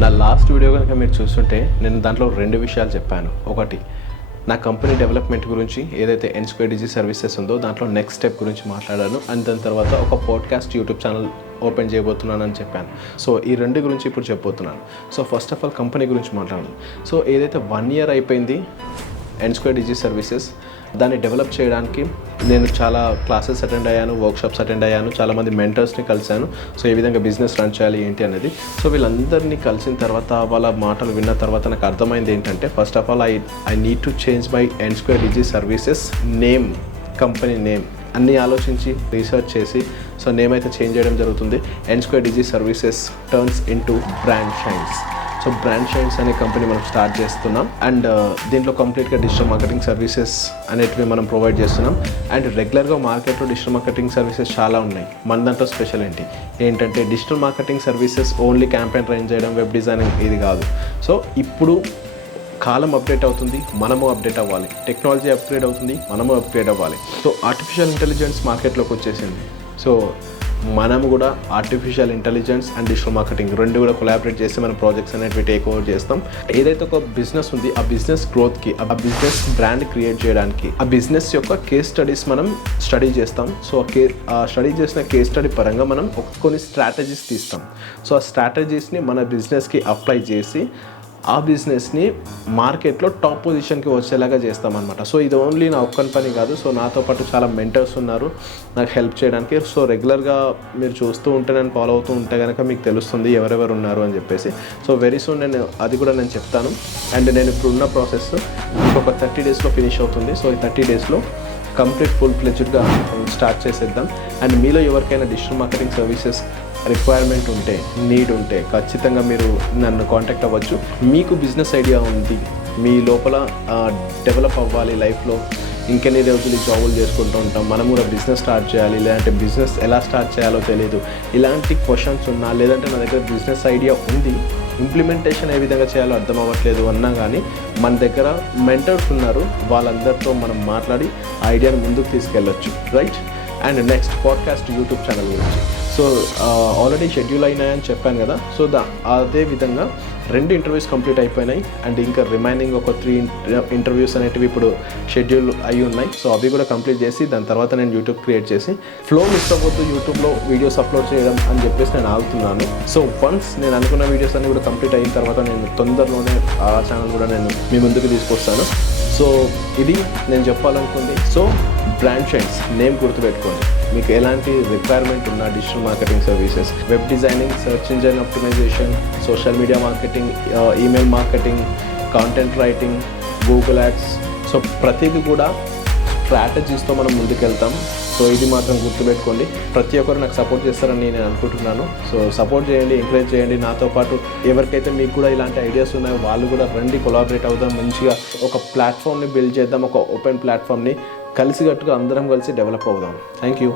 నా last video కనుక మీరు చూస్తుంటే నేను దాంట్లో 2 విషయాలు చెప్పాను. ఒకటి, నా కంపెనీ డెవలప్మెంట్ గురించి, ఏదైతే N2DG సర్వీసెస్ ఉందో దాంట్లో నెక్స్ట్ స్టెప్ గురించి మాట్లాడాను. అండ్ దాని తర్వాత ఒక పాడ్కాస్ట్ యూట్యూబ్ ఛానల్ ఓపెన్ చేయబోతున్నాను అని చెప్పాను. సో ఈ 2 గురించి ఇప్పుడు చెప్పబోతున్నాను. So first of all company గురించి మాట్లాడాను. సో ఏదైతే 1 year అయిపోయింది N2DG సర్వీసెస్, దాన్ని డెవలప్ చేయడానికి నేను చాలా క్లాసెస్ అటెండ్ అయ్యాను, వర్క్షాప్స్ అటెండ్ అయ్యాను, చాలామంది మెంటర్స్ని కలిశాను. సో ఏ విధంగా బిజినెస్ రన్ చేయాలి ఏంటి అనేది. సో వీళ్ళందరినీ కలిసిన తర్వాత, వాళ్ళ మాటలు విన్న తర్వాత నాకు అర్థమైంది ఏంటంటే, first of all I need to change my N2DG services name, company name అన్నీ ఆలోచించి రీసెర్చ్ చేసి సో నేమ్ అయితే చేంజ్ చేయడం జరుగుతుంది. N2DG services turns into brand shines. So brand shines అనే కంపెనీ మనం స్టార్ట్ చేస్తున్నాం. అండ్ దీంట్లో కంప్లీట్గా డిజిటల్ మార్కెటింగ్ సర్వీసెస్ అనేటివి మనం ప్రొవైడ్ చేస్తున్నాం. అండ్ రెగ్యులర్గా మార్కెట్లో డిజిటల్ మార్కెటింగ్ సర్వీసెస్ చాలా ఉన్నాయి. మన దాంట్లో స్పెషల్ ఏంటంటే digital marketing services only campaign run చేయడం, వెబ్ డిజైనింగ్ ఇది కాదు. సో ఇప్పుడు కాలం అప్డేట్ అవుతుంది, మనము అప్డేట్ అవ్వాలి. టెక్నాలజీ అప్గ్రేడ్ అవుతుంది, మనము అప్గ్రేడ్ అవ్వాలి. సో ఆర్టిఫిషియల్ ఇంటెలిజెన్స్ మార్కెట్లోకి వచ్చేసింది. సో మనము కూడా artificial intelligence and digital marketing 2 కూడా కొలాబరేట్ చేసి మన ప్రాజెక్ట్స్ అనేవి టేక్ ఓవర్ చేస్తాం. ఏదైతే ఒక బిజినెస్ ఉంది, ఆ బిజినెస్ గ్రోత్కి, ఆ బిజినెస్ బ్రాండ్ క్రియేట్ చేయడానికి, ఆ బిజినెస్ యొక్క కేస్ స్టడీస్ మనం స్టడీ చేస్తాం. సో ఆ స్టడీ చేసిన కేస్ స్టడీ పరంగా మనం కొన్ని స్ట్రాటజీస్ తీస్తాం. సో ఆ స్ట్రాటజీస్ని మన బిజినెస్కి అప్లై చేసి ఆ బిజినెస్ని మార్కెట్లో టాప్ పొజిషన్కి వచ్చేలాగా చేస్తామన్నమాట. సో ఇది ఓన్లీ నా ఒక్కని పని కాదు. సో నాతో పాటు చాలా మెంటర్స్ ఉన్నారు నాకు హెల్ప్ చేయడానికి. సో రెగ్యులర్గా మీరు చూస్తూ ఉంటే, నేను ఫాలో అవుతూ ఉంటే కనుక మీకు తెలుస్తుంది ఎవరెవరు ఉన్నారు అని చెప్పేసి. సో వెరీ సూన్ అది కూడా నేను చెప్తాను. అండ్ నేను ఇప్పుడు ఉన్న ప్రాసెస్ ఇంకొక 30 daysలో ఫినిష్ అవుతుంది. సో ఈ 30 daysలో కంప్లీట్ ఫుల్ ఫ్లెడ్జ్డ్గా స్టార్ట్ చేసేద్దాం. అండ్ మీలో ఎవరికైనా డిజిటల్ మార్కెటింగ్ సర్వీసెస్ రిక్వైర్మెంట్ ఉంటే, నీడ్ ఉంటే ఖచ్చితంగా మీరు నన్ను కాంటాక్ట్ అవ్వచ్చు. మీకు బిజినెస్ ఐడియా ఉంది, మీ లోపల డెవలప్ అవ్వాలి లైఫ్లో, ఇంకెన్ని రోజులు జాబులు చేసుకుంటూ ఉంటాం, మనం కూడా బిజినెస్ స్టార్ట్ చేయాలి, లేదంటే బిజినెస్ ఎలా స్టార్ట్ చేయాలో తెలియదు, ఇలాంటి క్వశ్చన్స్ ఉన్నా, లేదంటే నా దగ్గర బిజినెస్ ఐడియా ఉంది, ఇంప్లిమెంటేషన్ ఏ విధంగా చేయాలో అర్థం అవ్వట్లేదు అన్నా కానీ మన దగ్గర మెంటర్స్ ఉన్నారు, వాళ్ళందరితో మనం మాట్లాడి ఆ ఐడియాను ముందుకు తీసుకెళ్ళొచ్చు, right. And next podcast YouTube channel గురించి. సో ఆల్రెడీ షెడ్యూల్ అయినాయని చెప్పాను కదా. సో అదే విధంగా 2 ఇంటర్వ్యూస్ కంప్లీట్ అయిపోయినాయి. అండ్ ఇంకా రిమైనింగ్ ఒక 3 ఇంటర్వ్యూస్ అనేటివి ఇప్పుడు షెడ్యూల్ అయి ఉన్నాయి. సో అవి కూడా కంప్లీట్ చేసి దాని తర్వాత నేను యూట్యూబ్ క్రియేట్ చేసి ఫ్లో మిస్ అవ్వద్దు యూట్యూబ్లో వీడియోస్ అప్లోడ్ చేయడం అని చెప్పేసి నేను ఆగుతున్నాను. సో వన్స్ నేను అనుకున్న వీడియోస్ అన్నీ కూడా కంప్లీట్ అయిన తర్వాత నేను తొందరలోనే ఆ ఛానల్ కూడా నేను మీ ముందుకు తీసుకొస్తాను. సో ఇది నేను చెప్పాలనుకుంది. సో బ్రాండ్ షైన్స్ నేమ్ గుర్తుపెట్టుకోండి. మీకు ఎలాంటి రిక్వైర్మెంట్ ఉన్న digital marketing services, web designing, search engine optimisation, social media marketing, email marketing, content writing, Google ads, so ప్రతిదీ కూడా స్ట్రాటజీస్తో మనం ముందుకెళ్తాం. సో ఇది మాత్రం గుర్తుపెట్టుకోండి. ప్రతి ఒక్కరు నాకు సపోర్ట్ చేస్తారని నేను అనుకుంటున్నాను. సో సపోర్ట్ చేయండి, ఎంకరేజ్ చేయండి. నాతో పాటు ఎవరికైతే మీకు కూడా ఇలాంటి ఐడియాస్ ఉన్నాయో వాళ్ళు కూడా రండి, కొలాబరేట్ అవుదాం, మంచిగా ఒక ప్లాట్ఫామ్ని బిల్డ్ చేద్దాం, ఒక ఓపెన్ ప్లాట్ఫామ్ని కలిసికట్టుగా అందరం కలిసి డెవలప్ అవుదాం. Thank you.